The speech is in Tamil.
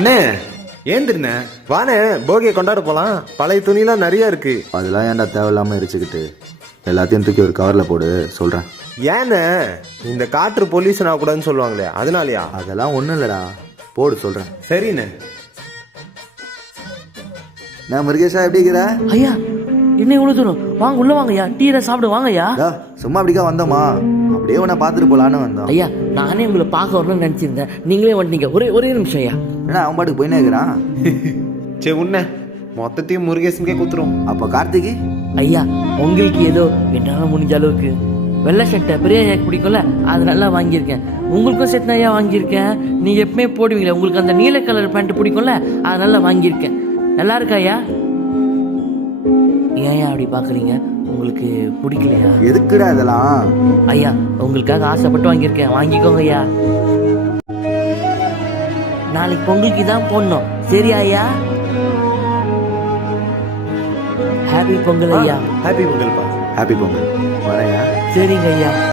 அண்ணே ஏந்திருண்ணே வாண்ணே, போகியை கொண்டாட போலாம். பழைய துணிலாம் நிறைய இருக்கு. அதெல்லாம் ஏன்டா தேவையில்லாம எரிச்சுக்கிட்டு, எல்லாத்தையும் தூக்கி ஒரு கவர்ல போடு சொல்றேன். ஏண்ணே, இந்த காற்று பொல்யூஷன் ஆகக்கூடாதுன்னு சொல்லுவாங்களே, அதனாலயா? அதெல்லாம் ஒண்ணும் இல்லடா, போடு சொல்றேன். சரிண்ணே. நான் முருகேஷா எப்படி இருக்கிற? ஐயா என்ன இவ்வளவு தூரம்? வாங்க உள்ள வாங்கய்யா, டீரை சாப்பிடு வாங்கய்யா. சும்மா அப்படிக்கா வந்தோமா, அப்படியே உன்னை பார்த்துட்டு போலான்னு வந்தோம். ஐயா நானே உங்களை பார்க்க வரணும்னு நினைச்சிருந்தேன், நீங்களே வந்துட்டீங்க. ஒரே நிமிஷம் ஐயா. ஏன்னா அவன் பாட்டுக்கு போயினே இருக்கிறான். சரி உன்ன மொத்தத்தையும் முருகேசனுக்கே குத்துரும். அப்ப கார்த்திகி? ஐயா உங்களுக்கு ஏதோ என்னால முடிஞ்ச அளவுக்கு வெள்ளை சட்டை பெரிய ஐயாக்கு பிடிக்கும்ல, அது நல்லா வாங்கியிருக்கேன். உங்களுக்கும் சேர்த்து ஐயா வாங்கியிருக்கேன். நீங்க எப்பவுமே போடுவீங்களே, உங்களுக்கு அந்த நீல கலர் பேண்ட் பிடிக்கும்ல, அது நல்லா வாங்கியிருக்கேன். நல்லா இருக்கா ஐயா? ஏன் அப்படி பாக்குறீங்க? உங்களுக்கு பிடிக்கலையா? எதுக்குடா இதெல்லாம்? ஐயா உங்களுக்காக ஆசைப்பட்டு வாங்கியிருக்கேன், வாங்கிக்கோங்க ஐயா. நாளைக்கு பொங்கலுக்கு தான் போடணும், சரியா ஐயா? ஹாப்பி பொங்கல் ஐயா. ஹாப்பி பொங்கல்ப்பா. ஹாப்பி பொங்கல். வரையா? சரிங்க ஐயா.